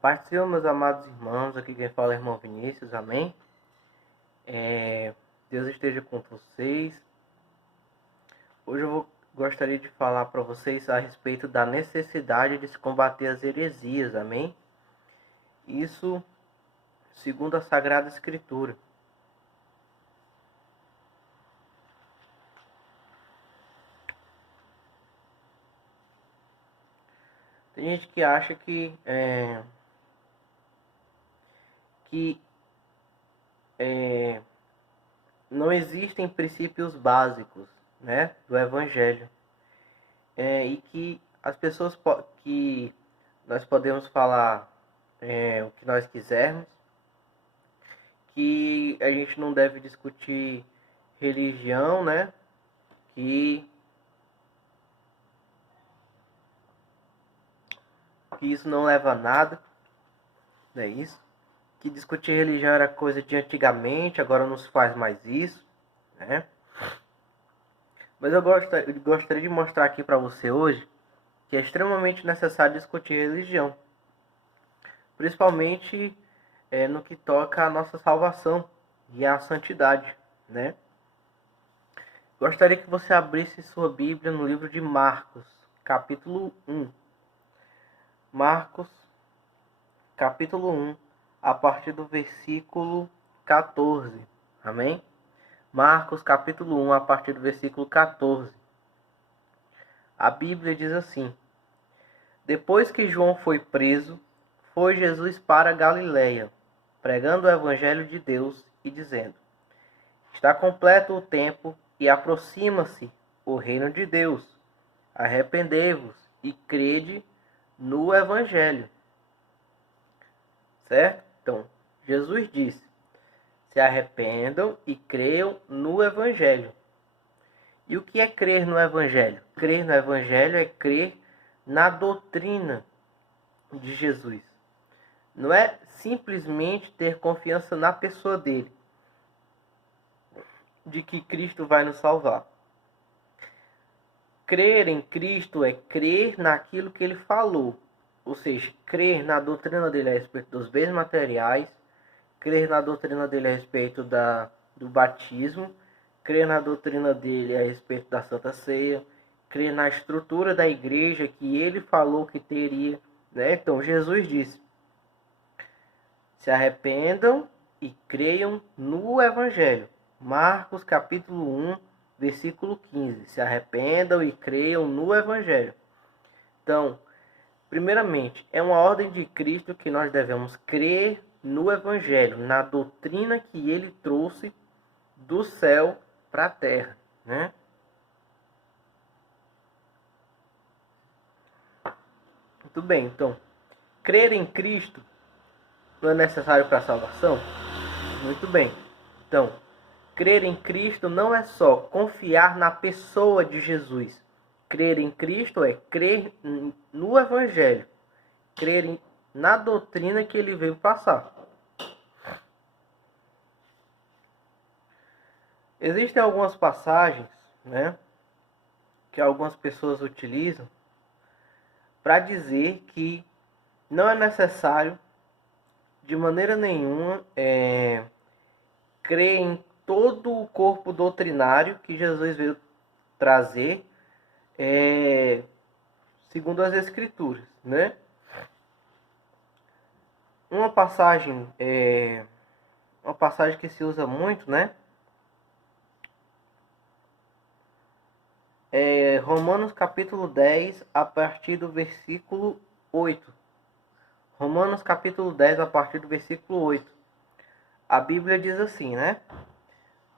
Paz do Senhor, meus amados irmãos, aqui quem fala é o irmão Vinícius, amém? Deus esteja com vocês. Hoje eu gostaria de falar para vocês a respeito da necessidade de se combater as heresias, amém? Isso segundo a Sagrada Escritura. Tem gente que acha que não existem princípios básicos, né, do Evangelho, e que as pessoas que nós podemos falar o que nós quisermos, que a gente não deve discutir religião, né, que isso não leva a nada, não é isso? Que discutir religião era coisa de antigamente, agora não se faz mais isso, né? Mas eu gostaria de mostrar aqui para você hoje que é extremamente necessário discutir religião, principalmente no que toca à nossa salvação e à santidade, né? Gostaria que você abrisse sua Bíblia no livro de Marcos, capítulo 1. Marcos, capítulo 1, a partir do versículo 14. Amém? Marcos, capítulo 1, a partir do versículo 14. A Bíblia diz assim: Depois que João foi preso, foi Jesus para Galiléia, pregando o evangelho de Deus e dizendo: Está completo o tempo e aproxima-se o reino de Deus. Arrependei-vos e crede no evangelho. Certo? Então, Jesus disse: se arrependam e creiam no evangelho. E o que é crer no evangelho? Crer no evangelho é crer na doutrina de Jesus. Não é simplesmente ter confiança na pessoa dele, de que Cristo vai nos salvar. Crer em Cristo é crer naquilo que ele falou, ou seja, crer na doutrina dele a respeito dos bens materiais, crer na doutrina dele a respeito do batismo, crer na doutrina dele a respeito da Santa Ceia, crer na estrutura da igreja que ele falou que teria, né? Então Jesus disse: se arrependam e creiam no evangelho. Marcos capítulo 1, versículo 15. Se arrependam e creiam no evangelho. Então, primeiramente, é uma ordem de Cristo que nós devemos crer no evangelho, na doutrina que ele trouxe do céu para a terra, né? Muito bem, então, crer em Cristo não é necessário para a salvação? Muito bem. Então, crer em Cristo não é só confiar na pessoa de Jesus. Crer em Cristo é crer no evangelho, crer na doutrina que ele veio passar. Existem algumas passagens, né, que algumas pessoas utilizam para dizer que não é necessário de maneira nenhuma crer em todo o corpo doutrinário que Jesus veio trazer, segundo as Escrituras, né? Uma passagem que se usa muito, né? Romanos capítulo 10, a partir do versículo 8. Romanos capítulo 10, a partir do versículo 8. A Bíblia diz assim, né?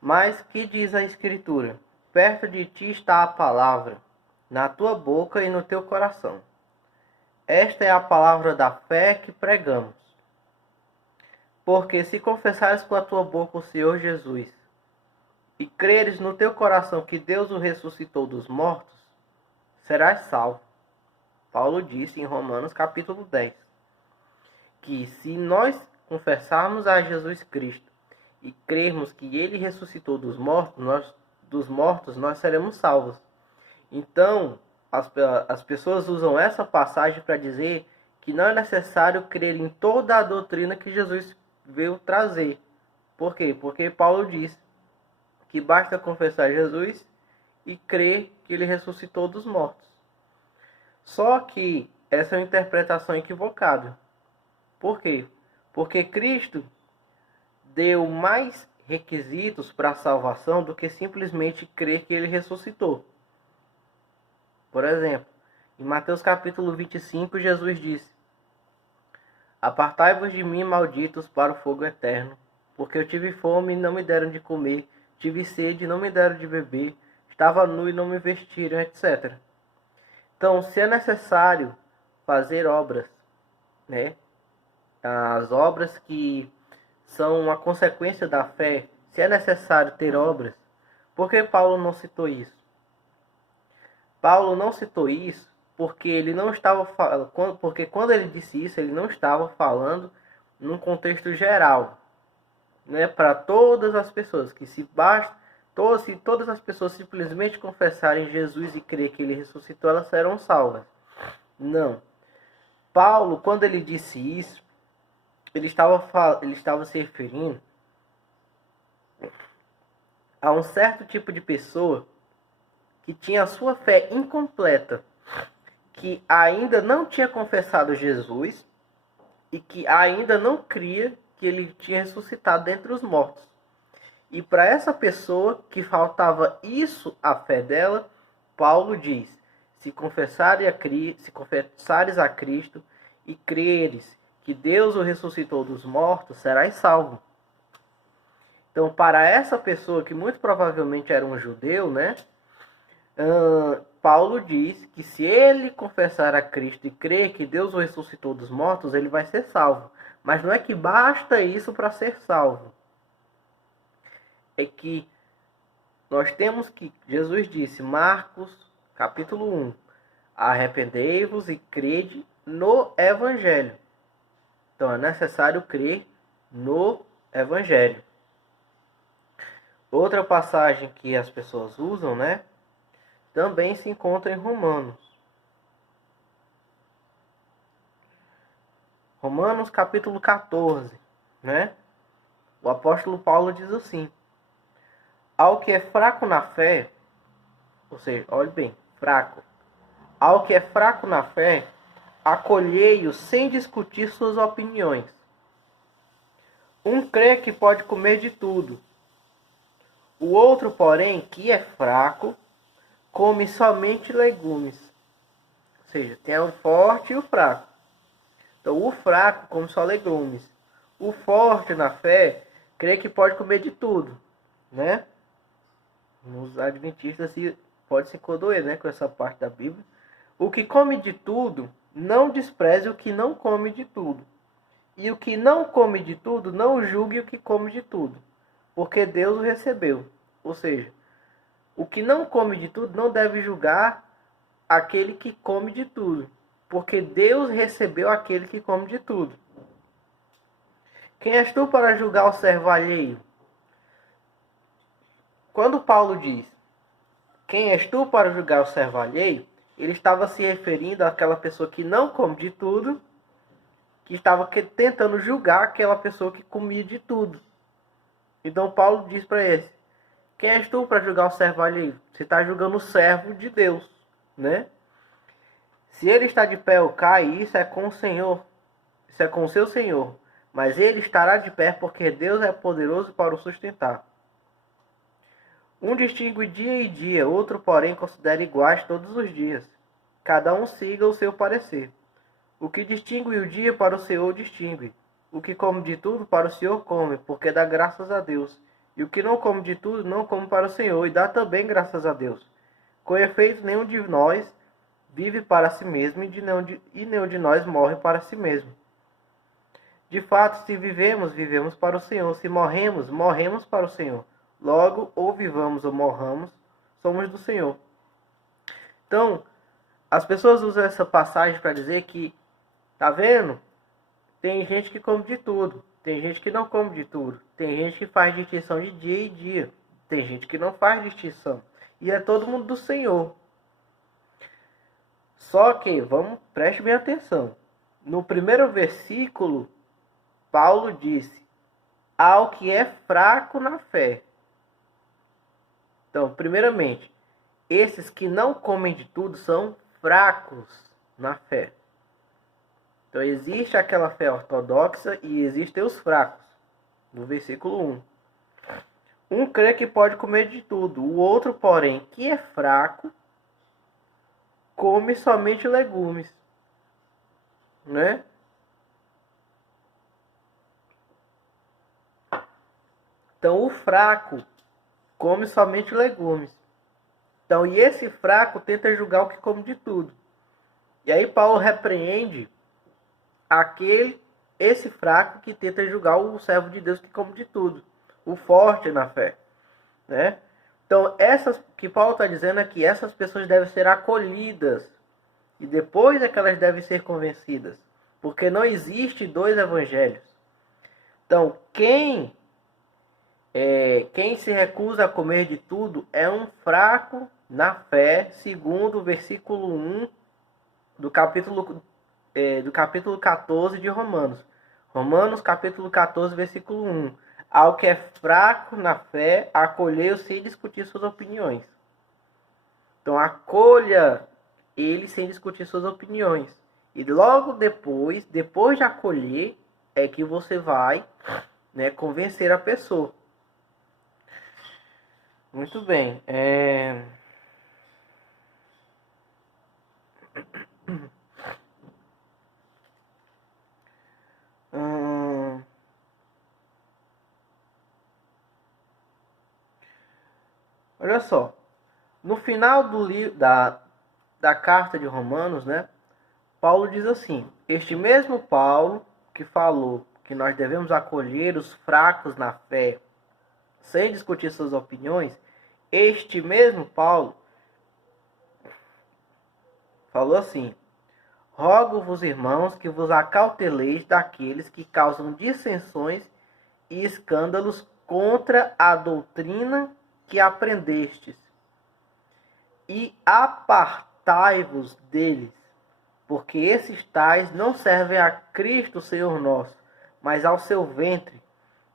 Mas que diz a Escritura? Perto de ti está a palavra, na tua boca e no teu coração. Esta é a palavra da fé que pregamos. Porque se confessares com a tua boca o Senhor Jesus, e creres no teu coração que Deus o ressuscitou dos mortos, serás salvo. Paulo disse em Romanos capítulo 10, que se nós confessarmos a Jesus Cristo e crermos que ele ressuscitou dos mortos, nós seremos salvos. Então, as pessoas usam essa passagem para dizer que não é necessário crer em toda a doutrina que Jesus veio trazer. Por quê? Porque Paulo diz que basta confessar Jesus e crer que ele ressuscitou dos mortos. Só que essa é uma interpretação equivocada. Por quê? Porque Cristo deu mais requisitos para a salvação do que simplesmente crer que ele ressuscitou. Por exemplo, em Mateus capítulo 25, Jesus disse: Apartai-vos de mim, malditos, para o fogo eterno, porque eu tive fome e não me deram de comer, tive sede e não me deram de beber, estava nu e não me vestiram, etc. Então, se é necessário fazer obras, né? As obras que são uma consequência da fé, se é necessário ter obras, por que Paulo não citou isso? Paulo não citou isso porque ele não estava falando, porque quando ele disse isso, ele não estava falando num contexto geral, né, para todas as pessoas, que se todas as pessoas simplesmente confessarem Jesus e crer que ele ressuscitou, elas serão salvas. Não. Paulo, quando ele disse isso, ele estava se referindo a um certo tipo de pessoa que tinha a sua fé incompleta, que ainda não tinha confessado Jesus e que ainda não cria que ele tinha ressuscitado dentre os mortos. E para essa pessoa que faltava isso à fé dela, Paulo diz: se confessares a Cristo e creres que Deus o ressuscitou dos mortos, serás salvo. Então, para essa pessoa que muito provavelmente era um judeu, né? Paulo diz que se ele confessar a Cristo e crer que Deus o ressuscitou dos mortos, ele vai ser salvo. Mas não é que basta isso para ser salvo. É que nós temos que, Jesus disse, Marcos capítulo 1, arrependei-vos e crede no Evangelho. Então é necessário crer no Evangelho. Outra passagem que as pessoas usam, né? Também se encontra em Romanos. Romanos capítulo 14, né? O apóstolo Paulo diz assim: ao que é fraco na fé, ou seja, olhe bem, fraco. Ao que é fraco na fé, acolhei-o sem discutir suas opiniões. Um crê que pode comer de tudo. O outro, porém, que é fraco, come somente legumes. Ou seja, tem o forte e o fraco. Então, o fraco come só legumes. O forte na fé crê que pode comer de tudo, né? Nos adventistas pode se condoer, né, com essa parte da Bíblia. O que come de tudo, não despreze o que não come de tudo. E o que não come de tudo, não julgue o que come de tudo, porque Deus o recebeu. Ou seja, o que não come de tudo não deve julgar aquele que come de tudo, porque Deus recebeu aquele que come de tudo. Quem és tu para julgar o servo alheio? Quando Paulo diz, quem és tu para julgar o servo alheio, ele estava se referindo àquela pessoa que não come de tudo, que estava tentando julgar aquela pessoa que comia de tudo. Então Paulo diz para ele: quem és tu para julgar o servo alheio? Você está julgando o servo de Deus, né? Se ele está de pé ou cai, isso é com o Senhor, isso é com o seu Senhor. Mas ele estará de pé porque Deus é poderoso para o sustentar. Um distingue dia e dia, outro, porém, considera iguais todos os dias. Cada um siga o seu parecer. O que distingue o dia para o Senhor distingue. O que come de tudo para o Senhor come, porque dá graças a Deus. E o que não come de tudo não come para o Senhor, e dá também graças a Deus. Com efeito, nenhum de nós vive para si mesmo, e nenhum de nós morre para si mesmo. De fato, se vivemos, vivemos para o Senhor. Se morremos, morremos para o Senhor. Logo, ou vivamos ou morramos, somos do Senhor. Então, as pessoas usam essa passagem para dizer que, tá vendo? Tem gente que come de tudo. Tem gente que não come de tudo. Tem gente que faz distinção de dia e dia. Tem gente que não faz distinção. E é todo mundo do Senhor. Só que, preste bem atenção. no primeiro versículo, Paulo disse: ao que é fraco na fé. Então, primeiramente, esses que não comem de tudo são fracos na fé. Então, existe aquela fé ortodoxa e existem os fracos, no versículo 1. Um crê que pode comer de tudo, o outro, porém, que é fraco, come somente legumes, né? Então, o fraco come somente legumes. Então, e esse fraco tenta julgar o que come de tudo. E aí Paulo repreende esse fraco que tenta julgar o servo de Deus que come de tudo, o forte na fé, né? Então, essas que Paulo está dizendo é que essas pessoas devem ser acolhidas e depois é que elas devem ser convencidas, porque não existe dois evangelhos. Então, quem se recusa a comer de tudo é um fraco na fé, segundo o versículo 1 do capítulo 14 de Romanos. Romanos capítulo 14, versículo 1. Ao que é fraco na fé, acolhei-o sem discutir suas opiniões. Então, acolha ele sem discutir suas opiniões. E logo depois de acolher, é que você vai, né, convencer a pessoa. Muito bem. Olha só. No final da carta de Romanos, né, Paulo diz assim: este mesmo Paulo que falou que nós devemos acolher os fracos na fé sem discutir suas opiniões, este mesmo Paulo falou assim: rogo-vos, irmãos, que vos acauteleis daqueles que causam dissensões e escândalos contra a doutrina que aprendestes, e apartai-vos deles, porque esses tais não servem a Cristo Senhor nosso, mas ao seu ventre,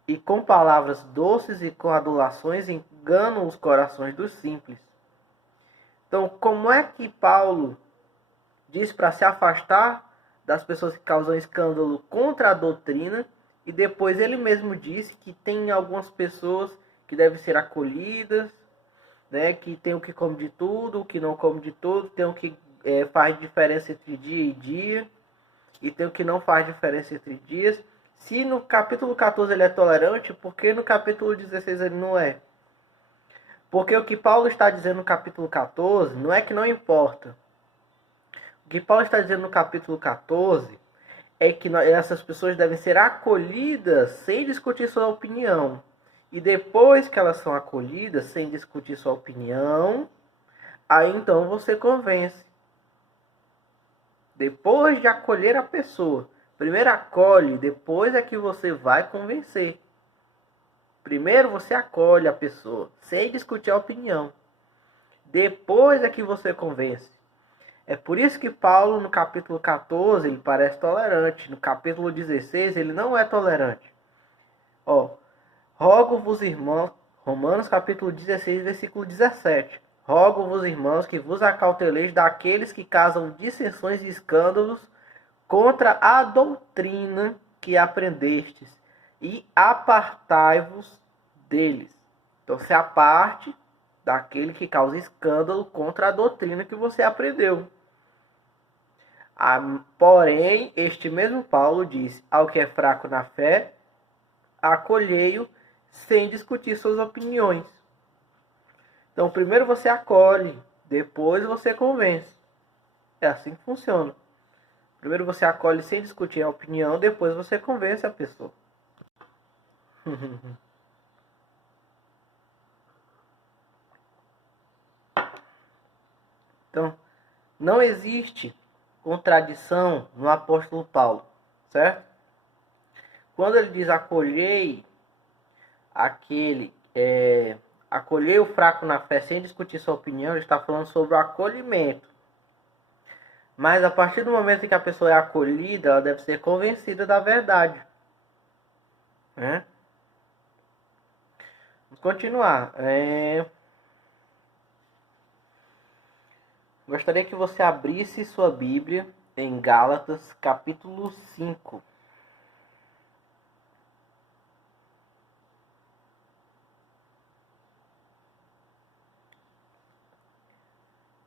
e com palavras doces e com adulações enganam os corações dos simples. Então, como é que Paulo diz para se afastar das pessoas que causam escândalo contra a doutrina, e depois ele mesmo disse que tem algumas pessoas que devem ser acolhidas, né, que tem o que come de tudo, o que não come de tudo, tem o que faz diferença entre dia e dia, e tem o que não faz diferença entre dias. Se no capítulo 14 ele é tolerante, por que no capítulo 16 ele não é? Porque o que Paulo está dizendo no capítulo 14 não é que não importa. O que Paulo está dizendo no capítulo 14 é que essas pessoas devem ser acolhidas sem discutir sua opinião. E depois que elas são acolhidas sem discutir sua opinião, aí então você convence. Depois de acolher a pessoa, primeiro acolhe, depois é que você vai convencer. Primeiro você acolhe a pessoa, sem discutir a opinião. Depois é que você convence. É por isso que Paulo, no capítulo 14, ele parece tolerante. No capítulo 16, ele não é tolerante. Rogo-vos, irmãos, Romanos capítulo 16, versículo 17. Rogo-vos, irmãos, que vos acauteleis daqueles que causam dissensões e escândalos contra a doutrina que aprendestes, e apartai-vos deles. Então, se aparte daquele que causa escândalo contra a doutrina que você aprendeu. Porém, este mesmo Paulo disse: ao que é fraco na fé, acolhei-o sem discutir suas opiniões. Então, primeiro você acolhe, depois você convence. É assim que funciona. Primeiro você acolhe sem discutir a opinião, depois você convence a pessoa. Então, não existe contradição no apóstolo Paulo, certo? Quando ele diz acolhei o fraco na fé sem discutir sua opinião, ele está falando sobre o acolhimento. Mas a partir do momento em que a pessoa é acolhida, ela deve ser convencida da verdade, né? Vamos continuar. Gostaria que você abrisse sua Bíblia em Gálatas, capítulo 5.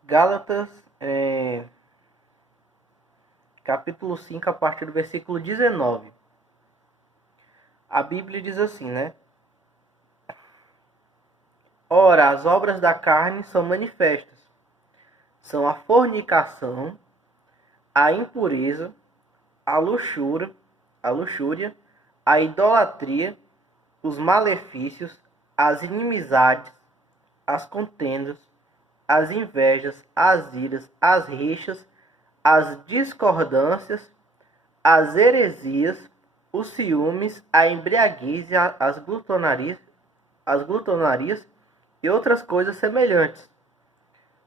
Gálatas, capítulo 5, a partir do versículo 19. A Bíblia diz assim, né? Ora, as obras da carne são manifestas. São a fornicação, a impureza, a luxúria, a idolatria, os malefícios, as inimizades, as contendas, as invejas, as iras, as rixas, as discordâncias, as heresias, os ciúmes, a embriaguez, as glutonarias e outras coisas semelhantes,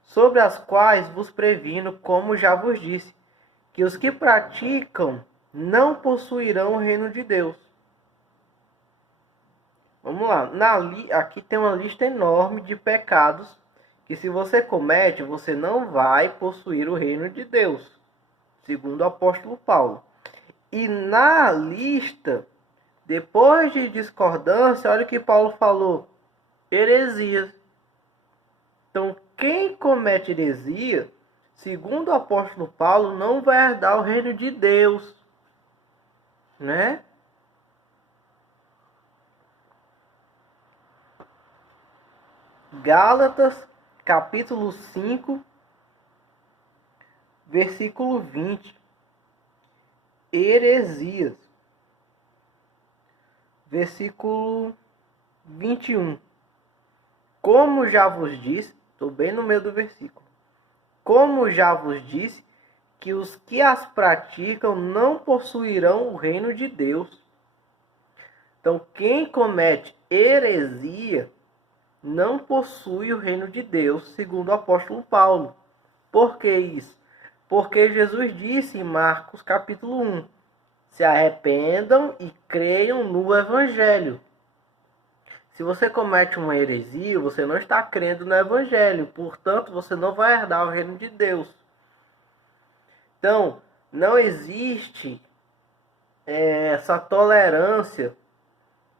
sobre as quais vos previno, como já vos disse, que os que praticam não possuirão o reino de Deus. Vamos lá, aqui tem uma lista enorme de pecados que, se você comete, você não vai possuir o reino de Deus, segundo o apóstolo Paulo. E na lista, depois de discordância, olha o que Paulo falou: heresias. Então, quem comete heresia, segundo o apóstolo Paulo, não vai herdar o reino de Deus, né? Gálatas, capítulo 5, versículo 20. Heresias. Versículo 21. Como já vos disse, estou bem no meio do versículo. Como já vos disse, que os que as praticam não possuirão o reino de Deus. Então, quem comete heresia não possui o reino de Deus, segundo o apóstolo Paulo. Por que isso? Porque Jesus disse em Marcos capítulo 1, se arrependam e creiam no Evangelho. Se você comete uma heresia, você não está crendo no Evangelho, portanto, você não vai herdar o reino de Deus. Então, não existe essa tolerância,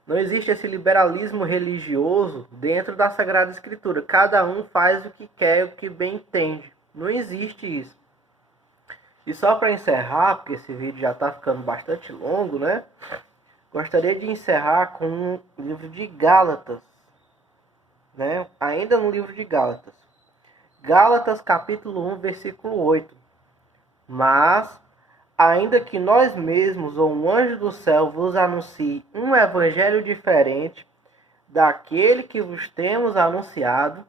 não existe esse liberalismo religioso dentro da Sagrada Escritura. Cada um faz o que quer, o que bem entende. Não existe isso. E só para encerrar, porque esse vídeo já está ficando bastante longo, né? Gostaria de encerrar com o livro de Gálatas, né? Ainda no livro de Gálatas. Gálatas capítulo 1, versículo 8. Mas, ainda que nós mesmos ou um anjo do céu vos anuncie um evangelho diferente daquele que vos temos anunciado,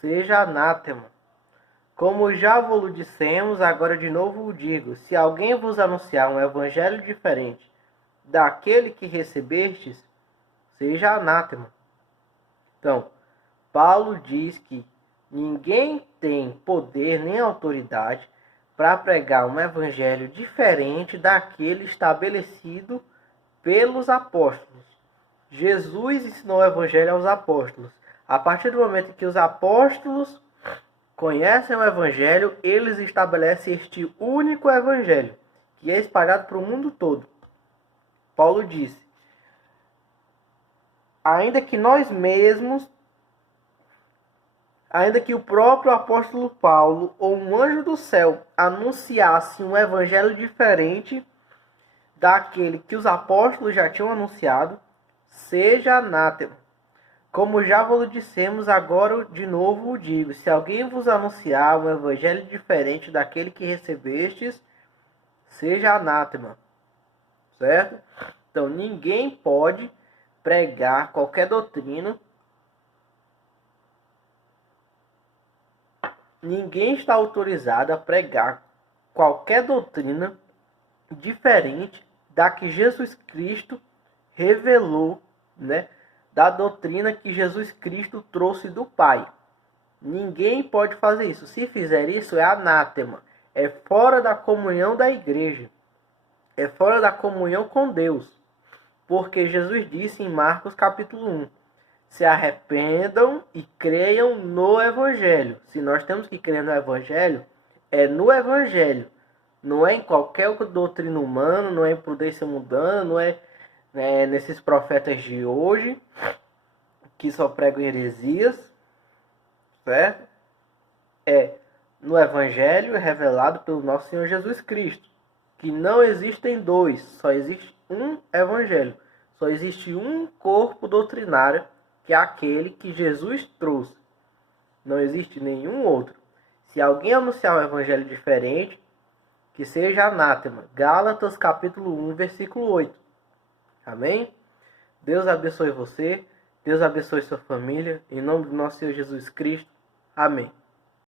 seja anátema. Como já vos dissemos, agora de novo o digo: se alguém vos anunciar um evangelho diferente daquele que recebestes, seja anátema. Então, Paulo diz que ninguém tem poder nem autoridade para pregar um evangelho diferente daquele estabelecido pelos apóstolos. Jesus ensinou o evangelho aos apóstolos. A partir do momento que os apóstolos conhecem o evangelho, eles estabelecem este único evangelho, que é espalhado para o mundo todo. Paulo disse: ainda que nós mesmos, ainda que o próprio apóstolo Paulo ou um anjo do céu anunciasse um evangelho diferente daquele que os apóstolos já tinham anunciado, seja anátema. Como já vos dissemos, agora de novo o digo: se alguém vos anunciar um evangelho diferente daquele que recebestes, seja anátema. Certo? Então, ninguém pode pregar qualquer doutrina. Ninguém está autorizado a pregar qualquer doutrina diferente da que Jesus Cristo revelou, né? Da doutrina que Jesus Cristo trouxe do Pai. Ninguém pode fazer isso. Se fizer isso, é anátema. é fora da comunhão da igreja, é fora da comunhão com Deus. Porque Jesus disse em Marcos capítulo 1, se arrependam e creiam no Evangelho. Se nós temos que crer no Evangelho, é no Evangelho. Não é em qualquer doutrina humana, não é em prudência mundana, não é nesses profetas de hoje, que só pregam heresias, certo? É no Evangelho revelado pelo nosso Senhor Jesus Cristo, que não existem dois, só existe um Evangelho, só existe um corpo doutrinário, que é aquele que Jesus trouxe. Não existe nenhum outro. Se alguém anunciar um evangelho diferente, que seja anátema. Gálatas capítulo 1, versículo 8. Amém? Deus abençoe você. Deus abençoe sua família. Em nome do nosso Senhor Jesus Cristo. Amém.